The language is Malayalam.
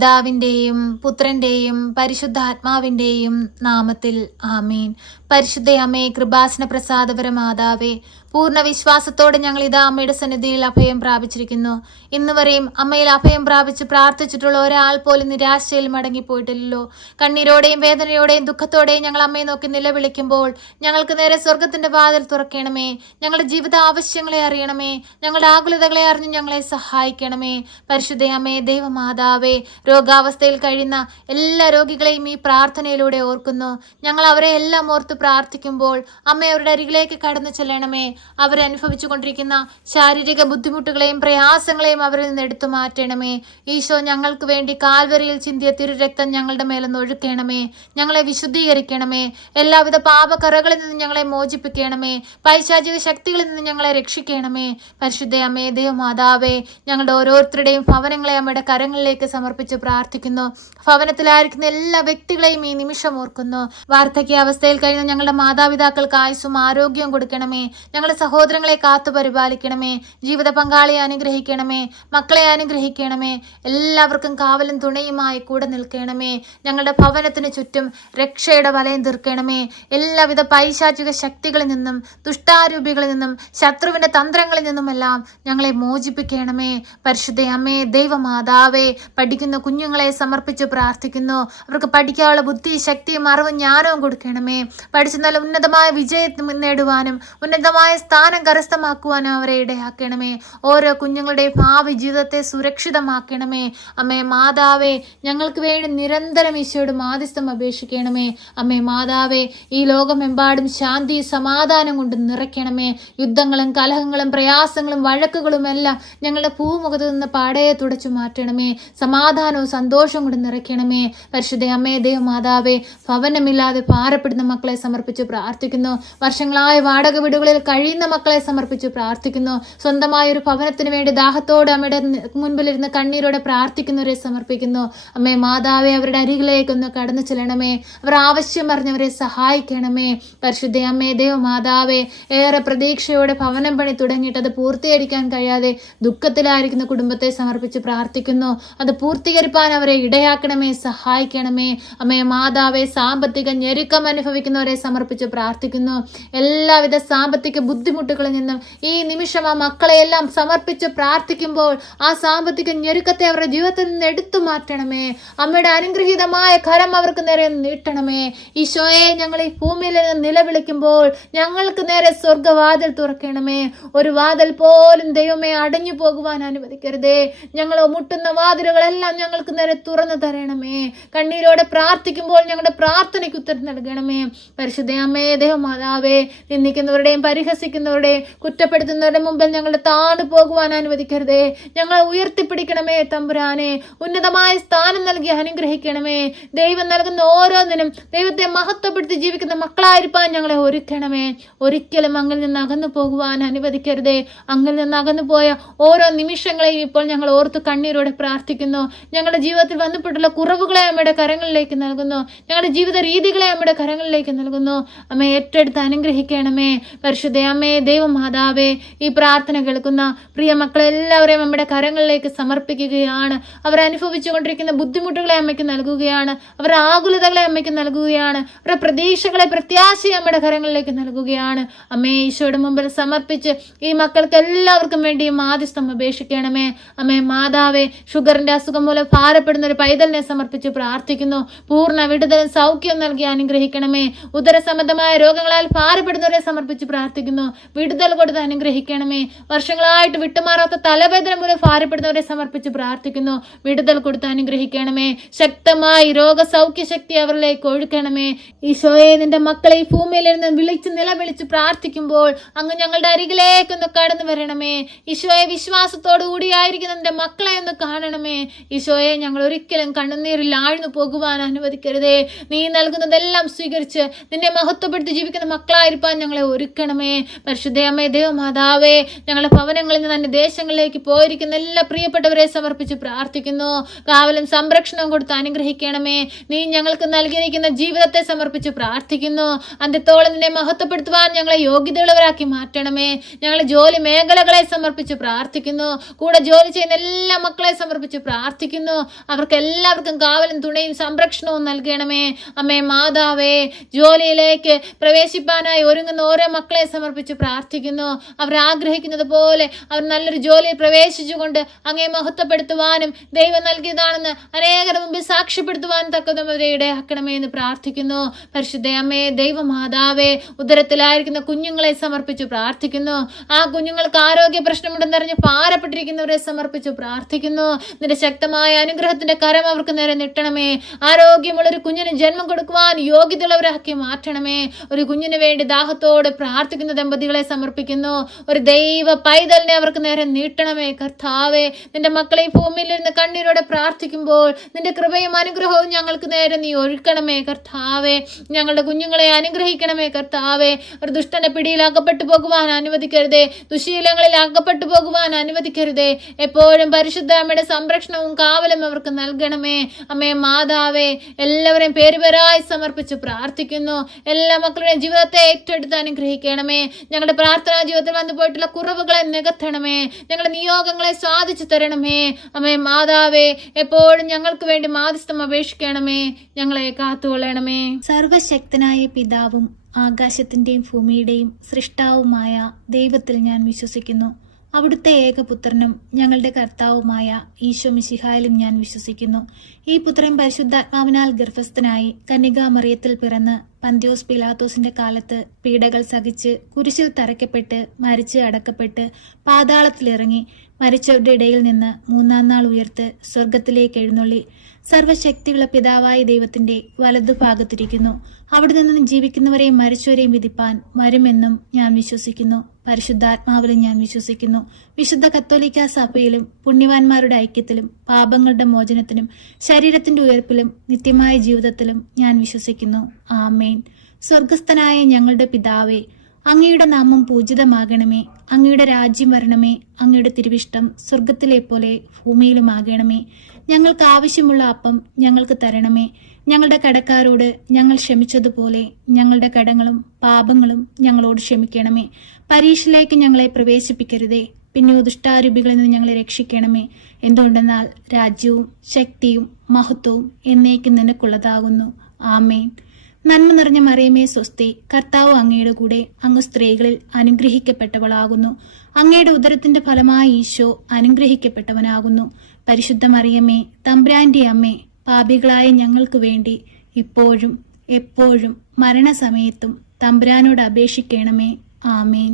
പിതാവിൻ്റെയും പുത്രൻ്റെയും പരിശുദ്ധാത്മാവിൻ്റെയും നാമത്തിൽ ആമീൻ. പരിശുദ്ധ അമ്മേ, കൃപാസന പ്രസാദപര മാതാവേ, പൂർണ്ണ വിശ്വാസത്തോടെ ഞങ്ങൾ ഇതാ അമ്മയുടെ സന്നിധിയിൽ അഭയം പ്രാപിച്ചിരിക്കുന്നു. ഇന്ന് വരെയും അമ്മയിൽ അഭയം പ്രാപിച്ച് പ്രാർത്ഥിച്ചിട്ടുള്ള ഒരാൾ പോലും നിരാശയിൽ മടങ്ങിപ്പോയിട്ടില്ലല്ലോ. കണ്ണീരോടെയും വേദനയോടെയും ദുഃഖത്തോടെയും ഞങ്ങൾ അമ്മയെ നോക്കി നിലവിളിക്കുമ്പോൾ ഞങ്ങൾക്ക് നേരെ സ്വർഗത്തിന്റെ വാതിൽ തുറക്കണമേ. ഞങ്ങളുടെ ജീവിത ആവശ്യങ്ങളെ അറിയണമേ. ഞങ്ങളുടെ ആകുലതകളെ അറിഞ്ഞ് ഞങ്ങളെ സഹായിക്കണമേ. പരിശുദ്ധ അമ്മേ, ദൈവമാതാവേ, രോഗാവസ്ഥയിൽ കഴിയുന്ന എല്ലാ രോഗികളെയും ഈ പ്രാർത്ഥനയിലൂടെ ഓർക്കുന്നു. ഞങ്ങൾ അവരെ എല്ലാം ഓർത്ത് പ്രാർത്ഥിക്കുമ്പോൾ അമ്മ അവരുടെ അരികിലേക്ക് കടന്നു ചെല്ലണമേ. അവരനുഭവിച്ചു കൊണ്ടിരിക്കുന്ന ശാരീരിക ബുദ്ധിമുട്ടുകളെയും പ്രയാസങ്ങളെയും അവരിൽ നിന്ന് എടുത്തു മാറ്റണമേ. ഈശോ ഞങ്ങൾക്ക് വേണ്ടി കാൽവരിയിൽ ചിന്തിയ തിരുരക്തം ഞങ്ങളുടെ മേലൊന്ന് ഒഴുക്കണമേ. ഞങ്ങളെ വിശുദ്ധീകരിക്കണമേ. എല്ലാവിധ പാപക്കറകളിൽ നിന്ന് ഞങ്ങളെ മോചിപ്പിക്കണമേ. പൈശാചിക ശക്തികളിൽ നിന്ന് ഞങ്ങളെ രക്ഷിക്കണമേ. പരിശുദ്ധ അമ്മേ, ദൈവമാതാവേ, ഞങ്ങളുടെ ഓരോരുത്തരുടെയും ഭവനങ്ങളെ അമ്മയുടെ കരങ്ങളിലേക്ക് സമർപ്പിച്ച് പ്രാർത്ഥിക്കുന്നു. ഭവനത്തിലായിരിക്കുന്ന എല്ലാ വ്യക്തികളെയും ഈ നിമിഷം ഓർക്കുന്നു. വാർദ്ധക്യാവസ്ഥയിൽ കഴിയുന്ന ഞങ്ങളുടെ മാതാപിതാക്കൾക്ക് ആയുസ്സും ആരോഗ്യവും കൊടുക്കണമേ. ഞങ്ങളുടെ സഹോദരങ്ങളെ കാത്തു പരിപാലിക്കണമേ. ജീവിത പങ്കാളിയെ അനുഗ്രഹിക്കണമേ. മക്കളെ അനുഗ്രഹിക്കണമേ. എല്ലാവർക്കും കാവലും തുണയുമായി കൂടെ നിൽക്കണമേ. ഞങ്ങളുടെ ഭവനത്തിന് ചുറ്റും രക്ഷയുടെ വലയം തീർക്കണമേ. എല്ലാവിധ പൈശാചിക ശക്തികളിൽ നിന്നും ദുഷ്ടാരൂപികളിൽ നിന്നും ശത്രുവിന്റെ തന്ത്രങ്ങളിൽ നിന്നുമെല്ലാം ഞങ്ങളെ മോചിപ്പിക്കണമേ. പരിശുദ്ധ അമ്മേ, ദൈവമാതാവേ, പഠിക്കുന്ന കുഞ്ഞുങ്ങളെ സമർപ്പിച്ച് പ്രാർത്ഥിക്കുന്നു. അവർക്ക് പഠിക്കാനുള്ള ബുദ്ധി, ശക്തിയും അറിവും ജ്ഞാനവും കൊടുക്കണമേ. പഠിച്ച് നല്ല ഉന്നതമായ വിജയം നേടുവാനും ഉന്നതമായ സ്ഥാനം കരസ്ഥമാക്കുവാനും അവരെ ഇടയാക്കണമേ. ഓരോ കുഞ്ഞുങ്ങളുടെയും ഭാവി ജീവിതത്തെ സുരക്ഷിതമാക്കണമേ. അമ്മേ മാതാവേ, ഞങ്ങൾക്ക് വേണ്ടി നിരന്തരം ഈശോയോട് മാധ്യസ്ഥം അപേക്ഷിക്കണമേ. അമ്മേ മാതാവേ, ഈ ലോകമെമ്പാടും ശാന്തി സമാധാനം കൊണ്ട് നിറയ്ക്കണമേ. യുദ്ധങ്ങളും കലഹങ്ങളും പ്രയാസങ്ങളും വഴക്കുകളും എല്ലാം ഞങ്ങളുടെ ഭൂമുഖത്ത് നിന്ന് പാടെ തുടച്ചു മാറ്റണമേ. സമാധാനവും സന്തോഷവും കൊണ്ട് നിറയ്ക്കണമേ. പരിശുദ്ധ അമ്മേ, ദൈവമാതാവേ, ഭവനമില്ലാതെ ഭാരപ്പെടുന്ന മക്കളെ സമർപ്പിച്ച് പ്രാർത്ഥിക്കുന്നു. വർഷങ്ങളായ വാടക വീടുകളിൽ കഴിയുന്ന മക്കളെ സമർപ്പിച്ച് പ്രാർത്ഥിക്കുന്നു. സ്വന്തമായ ഒരു ഭവനത്തിന് വേണ്ടി ദാഹത്തോടെ അമ്മയുടെ മുൻപിലിരുന്ന് കണ്ണീരോടെ പ്രാർത്ഥിക്കുന്നവരെ സമർപ്പിക്കുന്നു. അമ്മേ മാതാവേ, അവരുടെ അരികിലേക്കൊന്ന് കടന്നു ചെല്ലണമേ. അവർ ആവശ്യം പറഞ്ഞവരെ സഹായിക്കണമേ. പരിശുദ്ധ അമ്മേ, ദൈവമാതാവേ, ഏറെ പ്രതീക്ഷയോടെ ഭവനം പണി തുടങ്ങിയിട്ട് അത് പൂർത്തീകരിക്കാൻ കഴിയാതെ ദുഃഖത്തിലായിരിക്കുന്ന കുടുംബത്തെ സമർപ്പിച്ച് പ്രാർത്ഥിക്കുന്നു. അത് പൂർത്തീകരിക്കാൻ അവരെ ഇടയാക്കണമേ, സഹായിക്കണമേ. അമ്മേ മാതാവേ, സാമ്പത്തിക ഞെരുക്കം അനുഭവിക്കുന്നവരെ സമർപ്പിച്ച് പ്രാർത്ഥിക്കുന്നു. എല്ലാവിധ സാമ്പത്തിക ബുദ്ധിമുട്ടുകളിൽ നിന്നും ഈ നിമിഷം ആ മക്കളെയെല്ലാം സമർപ്പിച്ച് പ്രാർത്ഥിക്കുമ്പോൾ ആ സാമ്പത്തിക ഞെരുക്കത്തെ അവരുടെ ജീവിതത്തിൽ നിന്ന് എടുത്തു മാറ്റണമേ. അമ്മയുടെ അനുഗ്രഹീതമായ കരം അവർക്ക് നേരെ നീട്ടണമേ. ഈശോയെ, ഞങ്ങൾ ഈ ഭൂമിയിൽ നിലവിളിക്കുമ്പോൾ ഞങ്ങൾക്ക് നേരെ സ്വർഗവാതിൽ തുറക്കണമേ. ഒരു വാതിൽ പോലും ദൈവമേ അടഞ്ഞു പോകുവാൻ അനുവദിക്കരുതേ. ഞങ്ങൾ മുട്ടുന്ന വാതിലുകളെല്ലാം ഞങ്ങൾക്ക് നേരെ തുറന്നു തരണമേ. കണ്ണീരോടെ പ്രാർത്ഥിക്കുമ്പോൾ ഞങ്ങളുടെ പ്രാർത്ഥനയ്ക്ക് ഉത്തരം നൽകണമേ. പരിശുദ്ധ അമ്മേ, ദൈവമാതാവേ, നിന്ദിക്കുന്നവരുടെയും പരിഹസിക്കുന്നവരുടെയും കുറ്റപ്പെടുത്തുന്നവരുടെ മുമ്പിൽ ഞങ്ങളുടെ താണു പോകുവാൻ അനുവദിക്കരുതേ. ഞങ്ങളെ ഉയർത്തിപ്പിടിക്കണമേ തമ്പുരാനെ. ഉന്നതമായ സ്ഥാനം നൽകി അനുഗ്രഹിക്കണമേ. ദൈവം നൽകുന്ന ഓരോന്നിനും ദൈവത്തെ മഹത്വപ്പെടുത്തി ജീവിക്കുന്ന മക്കളായിരിക്കാൻ ഞങ്ങളെ ഒരുക്കണമേ. ഒരിക്കലും അങ്ങിൽ നിന്ന് അകന്നു പോകുവാൻ അനുവദിക്കരുതേ. അങ്ങിൽ നിന്ന് അകന്നു പോയ ഓരോ നിമിഷങ്ങളെയും ഇപ്പോൾ ഞങ്ങൾ ഓർത്ത് കണ്ണീരോടെ പ്രാർത്ഥിക്കുന്നു. ഞങ്ങളുടെ ജീവിതത്തിൽ വന്നപ്പെട്ടുള്ള കുറവുകളെ അമ്മയുടെ കരങ്ങളിലേക്ക് നൽകുന്നു. ഞങ്ങളുടെ ജീവിത രീതികളെ അമ്മയുടെ കരങ്ങളിലേക്ക് നൽകുന്നു. അമ്മ ഏറ്റെടുത്ത് അനുഗ്രഹിക്കണമേ. പരിശുദ്ധ അമ്മേ, ദൈവമാതാവേ, ഈ പ്രാർത്ഥന കേൾക്കുന്ന പ്രിയ മക്കളെല്ലാവരെയും അമ്മയുടെ കരങ്ങളിലേക്ക് സമർപ്പിക്കുകയാണ്. അവരനുഭവിച്ചു കൊണ്ടിരിക്കുന്ന ബുദ്ധിമുട്ടുകളെ അമ്മയ്ക്ക് നൽകുകയാണ്. അവരുടെ ആകുലതകളെ അമ്മയ്ക്ക് നൽകുകയാണ്. അവരുടെ പ്രതീക്ഷകളെ, പ്രത്യാശയെ അമ്മയുടെ കരങ്ങളിലേക്ക് നൽകുകയാണ്. അമ്മേ, ഈശോയുടെ മുമ്പിൽ സമർപ്പിച്ച് ഈ മക്കൾക്ക് എല്ലാവർക്കും വേണ്ടി മാധ്യസ്ഥം അപേക്ഷിക്കണമേ. അമ്മേ മാതാവേ, ഷുഗറിന്റെ അസുഖം മൂലം ഭാരപ്പെടുന്ന ഒരു പൈതലിനെ സമർപ്പിച്ച് പ്രാർത്ഥിക്കുന്നു. പൂർണ്ണ വിടുതലും സൗഖ്യം നൽകി അനുഗ്രഹിക്കണമേ. ഉദര സംബന്ധമായ രോഗങ്ങളാൽ ഭാരപ്പെടുന്നവരെ സമർപ്പിച്ച് പ്രാർത്ഥിക്കുന്നു. വിടുതൽ കൊടുത്ത് അനുഗ്രഹിക്കണമേ. വർഷങ്ങളായിട്ട് വിട്ടുമാറാത്ത തലവേദന മൂലം ഭാരപ്പെടുന്നവരെ സമർപ്പിച്ച് പ്രാർത്ഥിക്കുന്നു. വിടുതൽ കൊടുത്ത് അനുഗ്രഹിക്കണമേ. ശക്തമായി രോഗസൗഖ്യ ശക്തി അവരിലേക്ക് ഒഴുക്കണമേ. ഈശോയെ, നിന്റെ മക്കളെ ഈ ഭൂമിയിൽ നിന്ന് വിളിച്ച് നിലവിളിച്ച് പ്രാർത്ഥിക്കുമ്പോൾ അങ്ങ് ഞങ്ങളുടെ അരികിലേക്കൊന്ന് കടന്നു വരണമേ. ഈശോയെ, വിശ്വാസത്തോടു കൂടിയായിരിക്കുന്ന നിന്റെ മക്കളെ ഒന്ന് കാണണമേ. ഈശോയെ, ഞങ്ങൾ ഒരിക്കലും കണ്ണുനീരിൽ ആഴ്ന്നു പോകുവാൻ അനുവദിക്കരുതേ. നീ നൽകുന്നതെല്ലാം സ്വീകരിച്ച് നിന്നെ മഹത്വപ്പെടുത്തി ജീവിക്കുന്ന മക്കളായിരിക്കാൻ ഞങ്ങളെ ഒരുക്കണമേ. പരിശുദ്ധയമ്മേ ദൈവമാതാവേ, ഞങ്ങളുടെ ഭവനങ്ങളിൽ നിന്ന് തന്നെ ദേശങ്ങളിലേക്ക് പോയിരിക്കുന്ന എല്ലാ പ്രിയപ്പെട്ടവരെ സമർപ്പിച്ച് പ്രാർത്ഥിക്കുന്നു. കാവലും സംരക്ഷണവും കൊടുത്ത് അനുഗ്രഹിക്കണമേ. നീ ഞങ്ങൾക്ക് നൽകിയിരിക്കുന്ന ജീവിതത്തെ സമർപ്പിച്ച് പ്രാർത്ഥിക്കുന്നു. അന്ത്യത്തോളം നിന്നെ മഹത്വപ്പെടുത്തുവാൻ ഞങ്ങളെ യോഗ്യതയുള്ളവരാക്കി മാറ്റണമേ. ഞങ്ങളെ ജോലി മേഖലകളെ സമർപ്പിച്ച് പ്രാർത്ഥിക്കുന്നു. കൂടെ ജോലി ചെയ്യുന്ന എല്ലാ മക്കളെ സമർപ്പിച്ച് പ്രാർത്ഥിക്കുന്നു. അവർക്ക് എല്ലാവർക്കും കാവലും തുണയും സംരക്ഷണവും നൽകണമേ. അമ്മേ മാതാവേ, ജോലിയിലേക്ക് പ്രവേശിപ്പാനായി ഒരുങ്ങുന്ന ഓരോ മക്കളെ സമർപ്പിച്ച് പ്രാർത്ഥിക്കുന്നു. അവർ ആഗ്രഹിക്കുന്നത് പോലെ അവർ നല്ലൊരു ജോലിയിൽ പ്രവേശിച്ചുകൊണ്ട് അങ്ങേ മഹത്വപ്പെടുത്തുവാനും ദൈവം നൽകിയതാണെന്ന് അനേകരുടെ മുമ്പിൽ സാക്ഷ്യപ്പെടുത്തുവാനും തക്കതും അവരെ ഇടയാക്കണമേ എന്ന് പ്രാർത്ഥിക്കുന്നു. പരിശുദ്ധ അമ്മേ ദൈവമാതാവേ, ഉദരത്തിലായിരിക്കുന്ന കുഞ്ഞുങ്ങളെ സമർപ്പിച്ചു പ്രാർത്ഥിക്കുന്നു. ആ കുഞ്ഞുങ്ങൾക്ക് ആരോഗ്യ പ്രശ്നമുണ്ടെന്നറിഞ്ഞ് ഭാരപ്പെട്ടിരിക്കുന്നവരെ സമർപ്പിച്ചു പ്രാർത്ഥിക്കുന്നു. നിന്റെ ശക്തമായ അനുഗ്രഹത്തിന്റെ കരം അവർക്ക് നേരെ നീട്ടണമേ. ആരോഗ്യമുള്ളൊരു കുഞ്ഞിന് ജന്മം കൊടുക്കുവാൻ യോഗ്യതയുള്ളവരാക്കി മാറ്റണമേ. ഒരു കുഞ്ഞിന് വേണ്ടി ദാഹത്തോടെ പ്രാർത്ഥിക്കുന്ന ദമ്പതികളെ സമർപ്പിക്കുന്നു. ഒരു ദൈവ പൈതലിനെ അവർക്ക് നേരെ നീട്ടണമേ. കർത്താവേ, നിന്റെ മക്കളെ ഈ ഭൂമിയിലിരുന്ന് കണ്ണീരോടെ പ്രാർത്ഥിക്കുമ്പോൾ നിന്റെ കൃപയും അനുഗ്രഹവും ഞങ്ങൾക്ക് നേരെ നീ ഒഴുക്കണമേ. കർത്താവേ, ഞങ്ങളുടെ കുഞ്ഞുങ്ങളെ അനുഗ്രഹിക്കണമേ. കർത്താവേ, ഒരു ദുഷ്ടന്റെ പിടിയിൽ അകപ്പെട്ടു പോകുവാൻ അനുവദിക്കരുതേ. ദുശീലങ്ങളിൽ അകപ്പെട്ടു പോകുവാൻ അനുവദിക്കരുതേ. എപ്പോഴും പരിശുദ്ധ അമ്മയുടെ സംരക്ഷണവും കാവലും അവർക്ക് നൽകണമേ. അമ്മേ മാതാവേ, എല്ലാവരെയും പേരുപേരായി സമർപ്പിച്ച് പ്രാർത്ഥിക്കുന്നു. എല്ലാ മക്കളുടെയും ജീവിതത്തെ ഏറ്റെടുത്ത് അനുഗ്രഹിക്കണമേ. ഞങ്ങളുടെ പ്രാർത്ഥനാ ജീവിതത്തിൽ വന്നു പോയിട്ടുള്ള കുറവുകളെ നികത്തണമേ. ഞങ്ങളുടെ നിയോഗങ്ങളെ സാധിച്ചു തരണമേ. അമ്മേ മാതാവേ, എപ്പോഴും ഞങ്ങൾക്ക് വേണ്ടി മാധ്യസ്ഥം അപേക്ഷിക്കണമേ. ഞങ്ങളെ കാത്തുകൊള്ളണമേ. സർവശക്തനായ പിതാവും ആകാശത്തിന്റെയും ഭൂമിയുടെയും സൃഷ്ടാവുമായ ദൈവത്തിൽ ഞാൻ വിശ്വസിക്കുന്നു. അവിടുത്തെ ഏകപുത്രനും ഞങ്ങളുടെ കർത്താവുമായ ഈശോ മിശിഹായിലും ഞാൻ വിശ്വസിക്കുന്നു. ഈ പുത്രൻ പരിശുദ്ധാത്മാവിനാൽ ഗർഭസ്ഥനായി കന്യകാമറിയത്തിൽ പിറന്ന് പന്ത്യോസ് പിലാത്തോസിന്റെ കാലത്ത് പീഡകൾ സഹിച്ച് കുരിശിൽ തറയ്ക്കപ്പെട്ട് മരിച്ച് അടക്കപ്പെട്ട് പാതാളത്തിലിറങ്ങി മരിച്ചവരുടെ ഇടയിൽ നിന്ന് മൂന്നാം നാൾ ഉയർത്ത് സ്വർഗത്തിലേക്ക് എഴുന്നള്ളി സർവശക്തിയുള്ള പിതാവായ ദൈവത്തിന്റെ വലതുഭാഗത്തിരിക്കുന്നു. അവിടെ നിന്ന് ജീവിക്കുന്നവരെയും മരിച്ചവരെയും വിധിപ്പാൻ വരുമെന്നും ഞാൻ വിശ്വസിക്കുന്നു. പരിശുദ്ധാത്മാവിലും ഞാൻ വിശ്വസിക്കുന്നു. വിശുദ്ധ കത്തോലിക്ക സഭയിലും പുണ്യവാന്മാരുടെ ഐക്യത്തിലും പാപങ്ങളുടെ മോചനത്തിനും ശരീരത്തിന്റെ ഉയർപ്പിലും നിത്യമായ ജീവിതത്തിലും ഞാൻ വിശ്വസിക്കുന്നു. ആമേൻ. സ്വർഗസ്ഥനായ ഞങ്ങളുടെ പിതാവേ, അങ്ങയുടെ നാമം പൂജിതമാകണമേ. അങ്ങയുടെ രാജ്യം വരണമേ. അങ്ങയുടെ തിരുവിഷ്ടം സ്വർഗത്തിലെ പോലെ ഭൂമിയിലുമാകണമേ. ഞങ്ങൾക്ക് ആവശ്യമുള്ള അപ്പം ഞങ്ങൾക്ക് തരണമേ. ഞങ്ങളുടെ കടക്കാരോട് ഞങ്ങൾ ക്ഷമിച്ചതുപോലെ ഞങ്ങളുടെ കടങ്ങളും പാപങ്ങളും ഞങ്ങളോട് ക്ഷമിക്കണമേ. പരീക്ഷയിലേക്ക് ഞങ്ങളെ പ്രവേശിപ്പിക്കരുതേ, പിന്നെ ദുഷ്ടാരൂപികളിൽ നിന്ന് ഞങ്ങളെ രക്ഷിക്കണമേ. എന്തുകൊണ്ടെന്നാൽ രാജ്യവും ശക്തിയും മഹത്വവും എന്നേക്കും നിനക്കുള്ളതാകുന്നു. ആമേൻ. നന്മ നിറഞ്ഞ മറിയമേ സ്വസ്തി, കർത്താവ് അങ്ങയുടെ കൂടെ, അങ്ങ് സ്ത്രീകളിൽ അനുഗ്രഹിക്കപ്പെട്ടവളാകുന്നു. അങ്ങയുടെ ഉദരത്തിന്റെ ഫലമായ ഈശോ അനുഗ്രഹിക്കപ്പെട്ടവനാകുന്നു. പരിശുദ്ധ മറിയമേ, തമ്പുരാന്റെ അമ്മേ, പാപികളായ ഞങ്ങൾക്ക് വേണ്ടി ഇപ്പോഴും എപ്പോഴും മരണസമയത്തും തമ്പുരാനോട് അപേക്ഷിക്കണമേ. ആമേൻ.